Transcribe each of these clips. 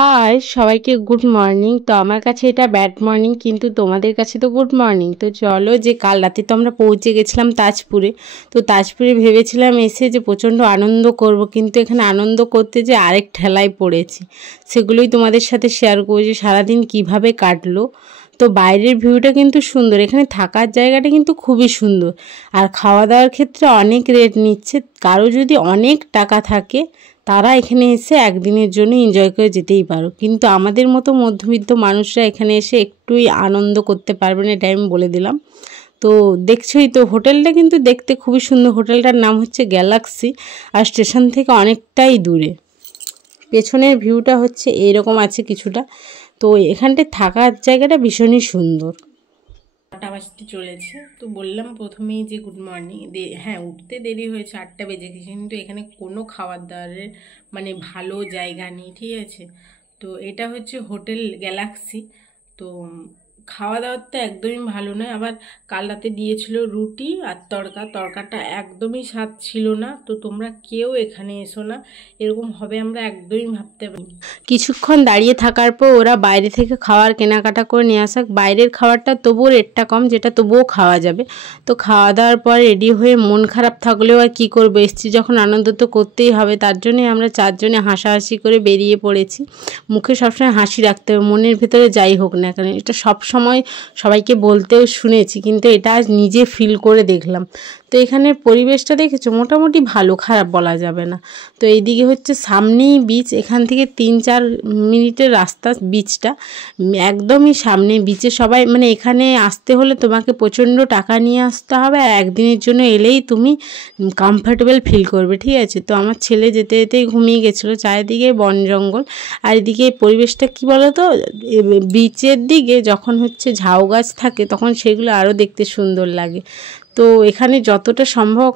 High সবাইকে good morning. তো আমার কাছে এটা ব্যাড মর্নিং, কিন্তু তোমাদের কাছে তো গুড মর্নিং। তো চলো, যে কাল রাতে তো আমরা পৌঁছে গেছিলাম তাজপুরে। তো তাজপুরে ভেবেছিলাম এসে যে প্রচণ্ড আনন্দ করব, কিন্তু এখানে আনন্দ করতে যে আরেক ঠেলায় পড়েছি। সেগুলোই তোমাদের সাথে শেয়ার করবো যে সারাদিন কিভাবে কাটলো। তো বাইরের ভিউটা কিন্তু সুন্দর, এখানে থাকার জায়গাটা কিন্তু খুবই সুন্দর। আর খাওয়া দাওয়ার ক্ষেত্রে অনেক রেট নিচ্ছে। কারো যদি অনেক টাকা থাকে তারা এখানে এসে একদিনের জন্য এনজয় করে যেতেই পারো, কিন্তু আমাদের মতো মধ্যবিত্ত মানুষরা এখানে এসে একটুই আনন্দ করতে পারবে না, এটা আমি বলে দিলাম। তো দেখছোই তো, হোটেলটা কিন্তু দেখতে খুবই সুন্দর। হোটেলটার নাম হচ্ছে গ্যালাক্সি, আর স্টেশন থেকে অনেকটাই দূরে। পেছনের ভিউটা হচ্ছে এইরকম আছে কিছুটা। তো এখানটায় থাকার জায়গাটা ভীষণই সুন্দর। 8টা বাজতে চলেছে, তো বললাম প্রথমেই যে গুড মর্নিং। হ্যাঁ, উঠতে দেরি হয়েছে, 8টা বেজে গেছে, কিন্তু এখানে কোনো খাবার দাবারের মানে ভালো জায়গা নেই, ঠিক আছে। তো এটা হচ্ছে হোটেল গ্যালাক্সি। তো খাওয়া দাওয়ার তো একদমই ভালো নয়। আবার কাল রাতে দিয়েছিল রুটি আর তরকাটা একদমই স্বাদ ছিল না। তো তোমরা কেউ এখানে এসো না, এরকম হবে আমরা একদমই ভাবতে পারি। কিছুক্ষণ দাঁড়িয়ে থাকার পর ওরা বাইরে থেকে খাবার কেনাকাটা করে নিয়ে আসা। বাইরের খাবারটা তবুও রেটটা কম, যেটা তবুও খাওয়া যাবে। তো খাওয়া দাওয়ার পর রেডি হয়ে মন খারাপ থাকলেও আর কী করবো, এসছি যখন আনন্দ তো করতেই হবে। তার জন্যই আমরা চারজনে হাসাহাসি করে বেরিয়ে পড়েছি। মুখে সবসময় হাসি রাখতে হবে, মনের ভেতরে যাই হোক না কেন। এটা সব সময় সবাইকে বলতেও শুনেছি, কিন্তু এটা আজ নিজে ফিল করে দেখলাম। তো এখানের পরিবেশটা দেখেছো, মোটামুটি ভালো, খারাপ বলা যাবে না। তো এইদিকে হচ্ছে সামনেই বিচ, এখান থেকে 3-4 মিনিটের রাস্তা বিচটা, একদমই সামনে বিচে। সবাই মানে এখানে আসতে হলে তোমাকে প্রচণ্ড টাকা নিয়ে আসতে হবে, আর একদিনের জন্য এলেই তুমি কমফর্টেবল ফিল করবে, ঠিক আছে। তো আমার ছেলে যেতে যেতেই ঘুমিয়ে গেছিলো। চারিদিকে বন জঙ্গল, আর এদিকে পরিবেশটা কি বলো তো, বিচের দিকে যখন হচ্ছে ঝাউ গাছ থাকে তখন সেগুলো আরও দেখতে সুন্দর লাগে। তো এখানে যতটা সম্ভব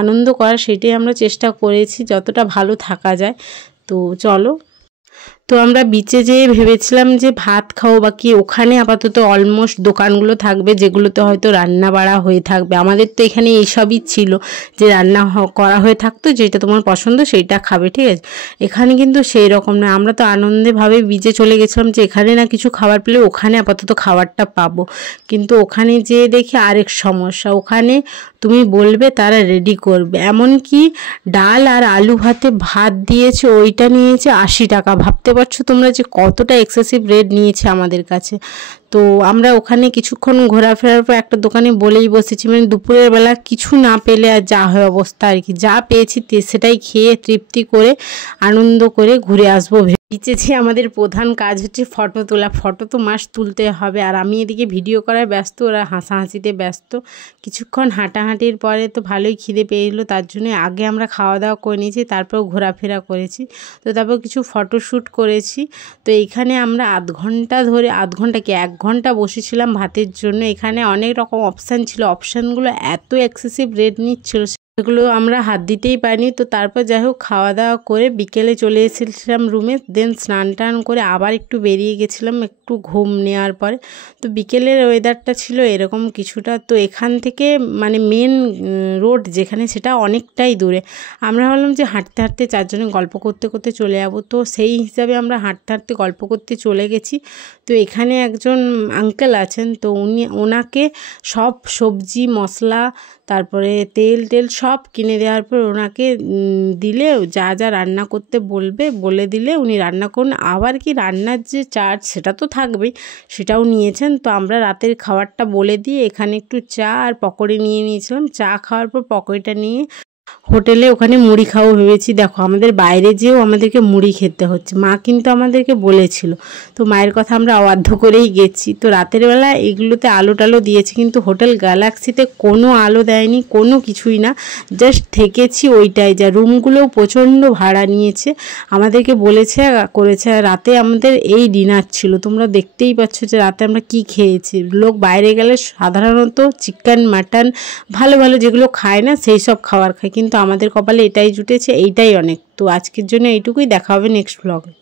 আনন্দ করার সেটাই আমরা চেষ্টা করেছি, যতটা ভালো থাকা যায়। তো চলো, তো আমরা বিচে যেয়ে ভেবেছিলাম যে ভাত খাবো, বাকি ওখানে আপাতত অলমোস্ট দোকানগুলো থাকবে যেগুলোতে হয়তো রান্না বাড়া হয়ে থাকবে। আমাদের তো এখানে এইসবই ছিল যে রান্না করা হয়ে থাকতো, যেটা তোমার পছন্দ সেইটা খাবে, ঠিক আছে। এখানে কিন্তু সেই রকম না, আমরা তো আনন্দেভাবে বিচে চলে গেছিলাম যে এখানে না কিছু খাবার পেলে ওখানে আপাতত খাবারটা পাবো। কিন্তু ওখানে যেয়ে দেখি আরেক সমস্যা, ওখানে তুমি বলবে তারা রেডি করবে। এমনকি ডাল আর আলু ভাতে ভাত দিয়েছে, ওইটা নিয়েছে 80 টাকা। ভাবতে পারছো তোমরা যে কতটা এক্সেসিভ রেট নিয়েছে আমাদের কাছে। তো আমরা ওখানে কিছুক্ষণ ঘোরাফেরার পর একটা দোকানে বলেই বসেছি, মানে দুপুরের বেলা কিছু না পেলে আর যা হয় অবস্থা আর কি, যা পেয়েছি সেটাই খেয়ে তৃপ্তি করে আনন্দ করে ঘুরে আসবো। বিচেছি আমাদের প্রধান কাজ হচ্ছে ফটো তোলা। ফটো তো মাস্ট তুলতে হবে, আর আমি এদিকে ভিডিও করায় ব্যস্ত, ওরা হাসাহাসিতে ব্যস্ত। কিছুক্ষণ হাঁটাহাঁটির পরে তো ভালোই খিদে পেয়ে এলো, তার জন্য আগে আমরা খাওয়া দাওয়া করে নিয়েছি, তারপর ঘোরাফেরা করেছি। তো তারপর কিছু ফটোশ্যুট করেছি। তো এইখানে আমরা আধ ঘন্টা কি 1 ঘন্টা বসেছিলাম ভাতের জন্য। এখানে অনেক রকম অপশান ছিল, অপশানগুলো এত এক্সেসিভ রেট নিচ্ছিল সেগুলো আমরা হাত দিতেই পারিনি। তো তারপর যাই হোক খাওয়া দাওয়া করে বিকেলে চলে এসেছিলাম রুমে, দেন স্নান টান করে আবার একটু বেরিয়ে গেছিলাম একটু ঘুম নেওয়ার পরে। তো বিকেলের ওয়েদারটা ছিল এরকম কিছুটা। তো এখান থেকে মানে মেন রোড যেখানে, সেটা অনেকটাই দূরে। আমরা ভাবলাম যে হাঁটতে হাঁটতে চারজনে গল্প করতে করতে চলে যাব। তো সেই হিসাবে আমরা হাঁটতে হাঁটতে গল্প করতে চলে গেছি। তো এখানে একজন আঙ্কেল আছেন, তো ওনাকে সব সবজি মশলা তারপরে তেল সব কিনে দেওয়ার পর ওনাকে দিলে, যা যা রান্না করতে বলে দিলে উনি রান্না করুন। আবার কি রান্নার যে চার্জ সেটা তো থাকবেই, সেটাও নিয়েছেন। তো আমরা রাতের খাবারটা বলে দিয়ে এখানে একটু চা আর পকোড়ি নিয়ে নিয়েছিলাম। চা খাওয়ার পর পকোড়িটা নিয়ে হোটেলে ওখানে মুড়ি খাবো ভেবেছি। দেখো আমাদের বাইরে যেও আমাদেরকে মুড়ি খেতে হচ্ছে, মা কিন্তু আমাদেরকে বলেছিল। তো মায়ের কথা আমরা অবাধ্য করেই গেছি। তো রাতের বেলা এগুলোতে আলো টালো দিয়েছে, কিন্তু হোটেল গ্যালাক্সিতে কোনো আলো দেয়নি, কোনো কিছুই না, জাস্ট থেকেছি ওইটাই। যা রুমগুলোও প্রচণ্ড ভাড়া নিয়েছে, আমাদেরকে বলেছে করেছে। রাতে আমাদের এই ডিনার ছিল, তোমরা দেখতেই পাচ্ছ যে রাতে আমরা কি খেয়েছি। লোক বাইরে গেলে সাধারণত চিকেন মাটন ভালো ভালো যেগুলো খায় না সেই সব খাবার খায়, কিন্তু আমাদের কপালে এটাই জুটেছে, এইটাই অনেক। তো আজকের জন্য এইটুকুই, দেখা হবে নেক্সট ব্লগে।